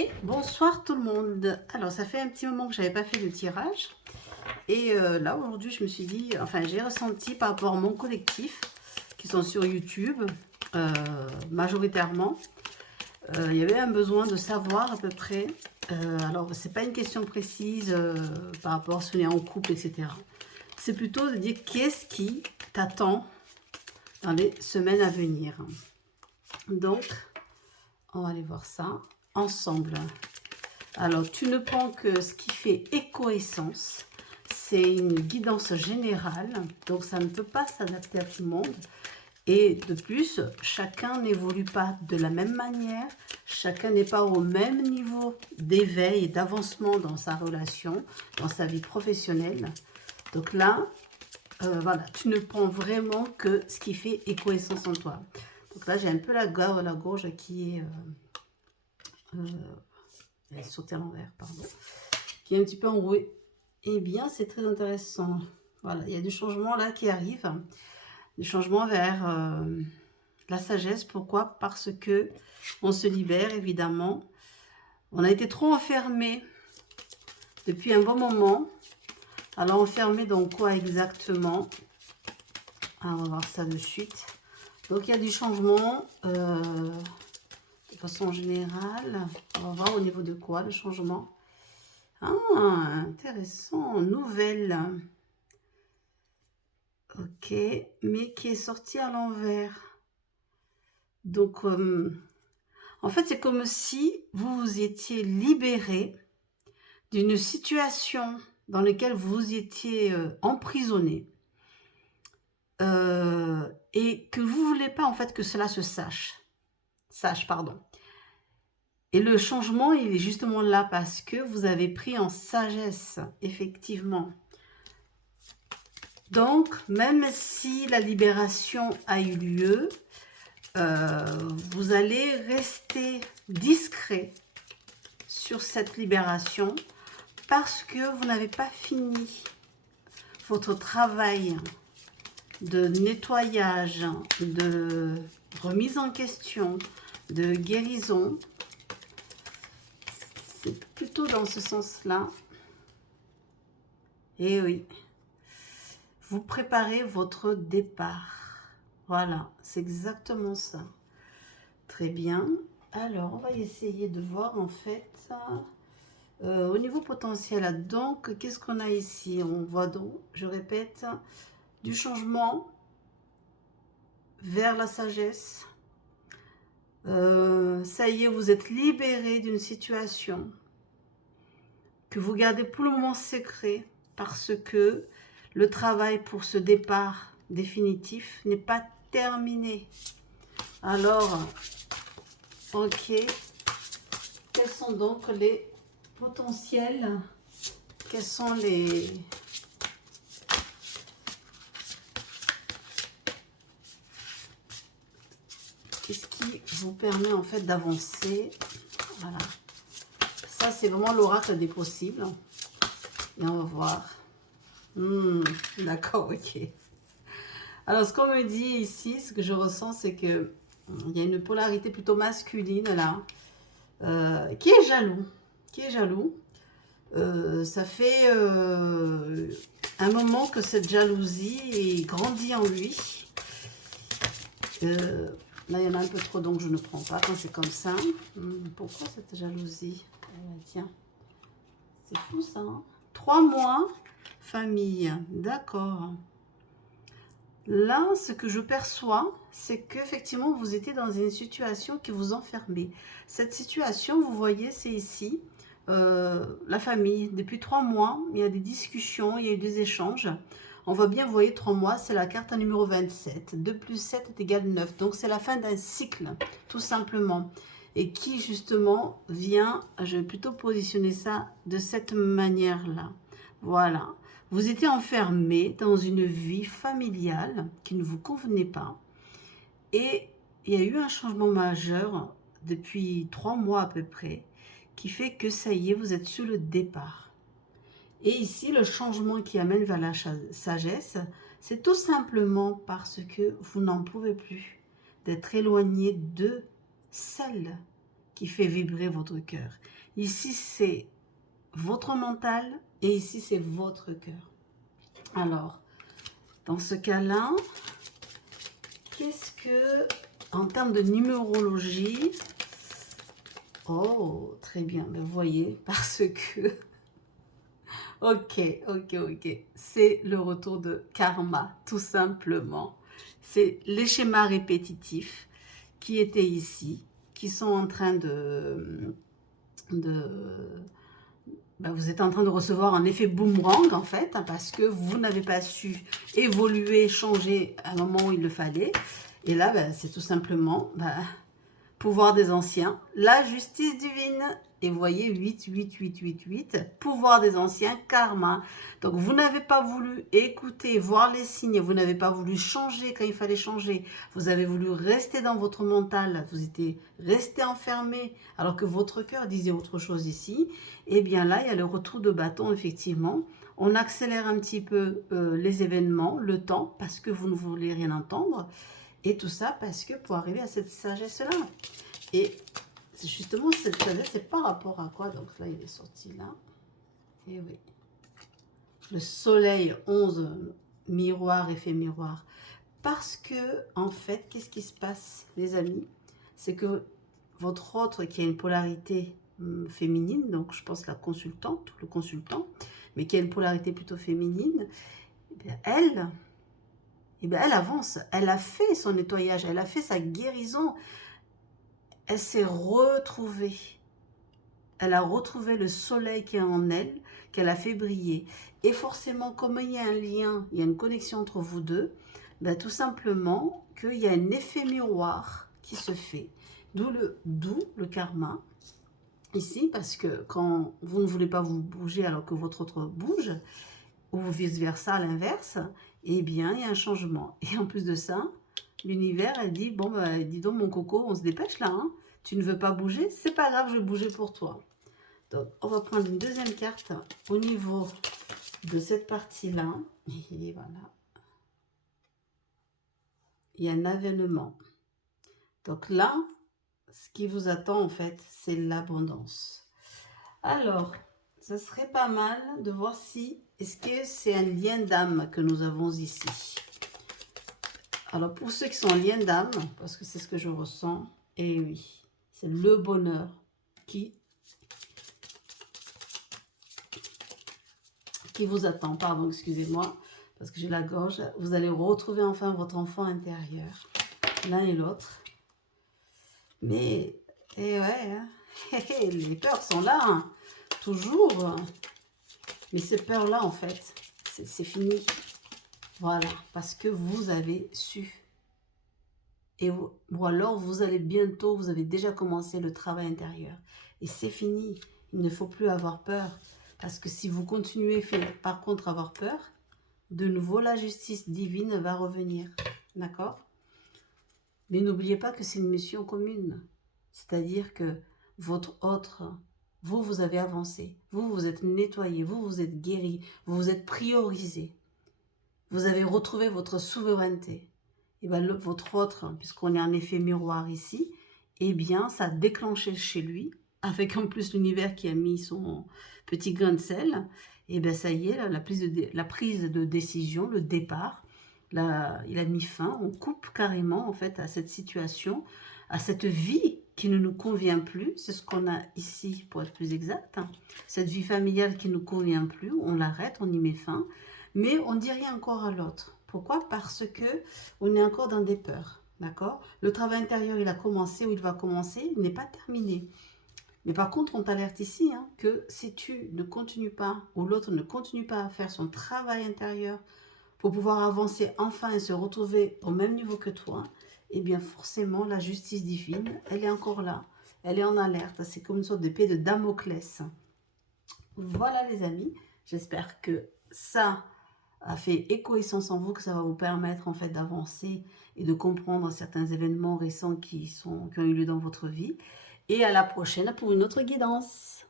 Et bonsoir tout le monde. Alors ça fait un petit moment que j'avais pas fait de tirage et là aujourd'hui je me suis dit, enfin j'ai ressenti par rapport à mon collectif qui sont sur YouTube majoritairement, il y avait un besoin de savoir à peu près. Alors c'est pas une question précise par rapport à ce qu'on est en couple, etc. C'est plutôt de dire qu'est-ce qui t'attend dans les semaines à venir. Donc on va aller voir ça ensemble. Alors, tu ne prends que ce qui fait éco-essence. C'est une guidance générale, donc ça ne peut pas s'adapter à tout le monde. Et de plus, chacun n'évolue pas de la même manière. Chacun n'est pas au même niveau d'éveil et d'avancement dans sa relation, dans sa vie professionnelle. Donc là, voilà, tu ne prends vraiment que ce qui fait éco-essence en toi. Donc là, j'ai un peu la gorge qui est... elle est sautée à l'envers, pardon, qui est un petit peu enrouée. Eh bien, c'est très intéressant. Voilà, il y a des changements là qui arrivent, des changements vers la sagesse. Pourquoi? Parce que on se libère, évidemment. On a été trop enfermé depuis un bon moment. Alors, enfermé dans quoi exactement? Ah, on va voir ça de suite. Donc, il y a du changement de façon générale. On va voir au niveau de quoi le changement. Ah, intéressant. Nouvelle. Ok, mais qui est sorti à l'envers. Donc, en fait, c'est comme si vous vous étiez libéré d'une situation dans laquelle vous étiez emprisonné et que vous voulez pas en fait que cela se sache, pardon. Et le changement, il est justement là parce que vous avez pris en sagesse, effectivement. Donc, même si la libération a eu lieu, vous allez rester discret sur cette libération parce que vous n'avez pas fini votre travail de nettoyage, de remise en question, de guérison. C'est plutôt dans ce sens-là. Et oui, vous préparez votre départ. Voilà, c'est exactement ça. Très bien. Alors, on va essayer de voir en fait au niveau potentiel. Donc, qu'est-ce qu'on a ici? On voit donc, je répète, du changement vers la sagesse. Ça y est, vous êtes libéré d'une situation que vous gardez pour le moment secret parce que le travail pour ce départ définitif n'est pas terminé. Alors, ok. Quels sont donc les potentiels? Quels sont les... Qu'est-ce qui vous permet en fait d'avancer? Voilà. Ça, c'est vraiment l'oracle des possibles. Et on va voir. D'accord, ok. Alors, ce qu'on me dit ici, ce que je ressens, c'est que il y a une polarité plutôt masculine là, qui est jaloux. Qui est jaloux. Ça fait un moment que cette jalousie grandit en lui. Là, il y en a un peu trop, donc je ne prends pas quand c'est comme ça. Pourquoi cette jalousie? Tiens, c'est fou ça. Hein. 3 mois, famille, d'accord. Là, ce que je perçois, c'est qu'effectivement, vous étiez dans une situation qui vous enfermait. Cette situation, vous voyez, c'est ici. La famille, depuis 3 mois, il y a des discussions, il y a eu des échanges. On voit bien, vous voyez, 3 mois, c'est la carte numéro 27. 2 plus 7 est égal à 9. Donc, c'est la fin d'un cycle, tout simplement. Et qui, justement, vient, je vais plutôt positionner ça de cette manière-là. Voilà. Vous étiez enfermé dans une vie familiale qui ne vous convenait pas. Et il y a eu un changement majeur depuis 3 mois à peu près, qui fait que ça y est, vous êtes sur le départ. Et ici, le changement qui amène vers la sagesse, c'est tout simplement parce que vous n'en pouvez plus d'être éloigné de celle qui fait vibrer votre cœur. Ici, c'est votre mental et ici, c'est votre cœur. Alors, dans ce cas-là, qu'est-ce que, en termes de numérologie, oh, très bien, vous voyez, parce que, ok, c'est le retour de karma, tout simplement. C'est les schémas répétitifs qui étaient ici, qui sont en train vous êtes en train de recevoir un effet boomerang, en fait, hein, parce que vous n'avez pas su évoluer, changer à un moment où il le fallait. Et là, c'est tout simplement pouvoir des anciens, la justice divine. Et vous voyez, 8, 8, 8, 8, 8, pouvoir des anciens, karma. Donc, vous n'avez pas voulu écouter, voir les signes, vous n'avez pas voulu changer quand il fallait changer. Vous avez voulu rester dans votre mental, vous étiez resté enfermé, alors que votre cœur disait autre chose ici. Et bien là, il y a le retour de bâton, effectivement. On accélère un petit peu les événements, le temps, parce que vous ne voulez rien entendre. Et tout ça parce que pour arriver à cette sagesse-là. Et justement, cette sagesse, c'est par rapport à quoi? Donc là, il est sorti là. Et oui. Le soleil, 11, miroir, effet miroir. Parce que, en fait, qu'est-ce qui se passe, les amis? C'est que votre autre, qui a une polarité féminine, donc je pense la consultante, le consultant, mais qui a une polarité plutôt féminine, eh bien, elle avance, elle a fait son nettoyage, elle a fait sa guérison, elle s'est retrouvée, elle a retrouvé le soleil qui est en elle, qu'elle a fait briller. Et forcément, comme il y a un lien, il y a une connexion entre vous deux, tout simplement qu'il y a un effet miroir qui se fait, d'où le karma, ici, parce que quand vous ne voulez pas vous bouger alors que votre autre bouge, ou vice-versa, à l'inverse, eh bien, il y a un changement. Et en plus de ça, l'univers, elle dit, bon, dis donc, mon coco, on se dépêche là, hein. Tu ne veux pas bouger? C'est pas grave, je vais bouger pour toi. Donc, on va prendre une deuxième carte au niveau de cette partie-là. Et voilà. Il y a un avènement. Donc là, ce qui vous attend, en fait, c'est l'abondance. Alors, ça serait pas mal de voir si, est-ce que c'est un lien d'âme que nous avons ici. Alors, pour ceux qui sont en lien d'âme, parce que c'est ce que je ressens, et oui, c'est le bonheur qui vous attend. Pardon, excusez-moi, parce que j'ai la gorge. Vous allez retrouver enfin votre enfant intérieur, l'un et l'autre. Mais, ouais, hein, les peurs sont là, hein, toujours. Mais ces peurs-là, en fait, c'est fini. Voilà, parce que vous avez su. Ou alors, vous allez bientôt, vous avez déjà commencé le travail intérieur. Et c'est fini. Il ne faut plus avoir peur. Parce que si vous continuez, par contre, à avoir peur, de nouveau, la justice divine va revenir. D'accord? Mais n'oubliez pas que c'est une mission commune. C'est-à-dire que votre autre, vous avez avancé. Vous êtes nettoyé. Vous êtes guéri. Vous vous êtes priorisé. Vous avez retrouvé votre souveraineté. Et bien, votre autre, puisqu'on est en effet miroir ici, eh bien, ça a déclenché chez lui, avec en plus l'univers qui a mis son petit grain de sel, et bien ça y est, la prise de décision, le départ, là, il a mis fin, on coupe carrément en fait à cette situation, à cette vie qui ne nous convient plus, c'est ce qu'on a ici pour être plus exact, hein. Cette vie familiale qui ne nous convient plus, on l'arrête, on y met fin, mais on ne dit rien encore à l'autre. Pourquoi? Parce que on est encore dans des peurs, d'accord? Le travail intérieur, il a commencé ou il va commencer, il n'est pas terminé. Mais par contre, on t'alerte ici hein, que si tu ne continues pas ou l'autre ne continue pas à faire son travail intérieur pour pouvoir avancer enfin et se retrouver au même niveau que toi, eh bien forcément, la justice divine, elle est encore là. Elle est en alerte. C'est comme une sorte d'épée de Damoclès. Voilà les amis, j'espère que ça a fait écho-essence en vous, que ça va vous permettre en fait d'avancer et de comprendre certains événements récents qui ont eu lieu dans votre vie. Et à la prochaine pour une autre guidance.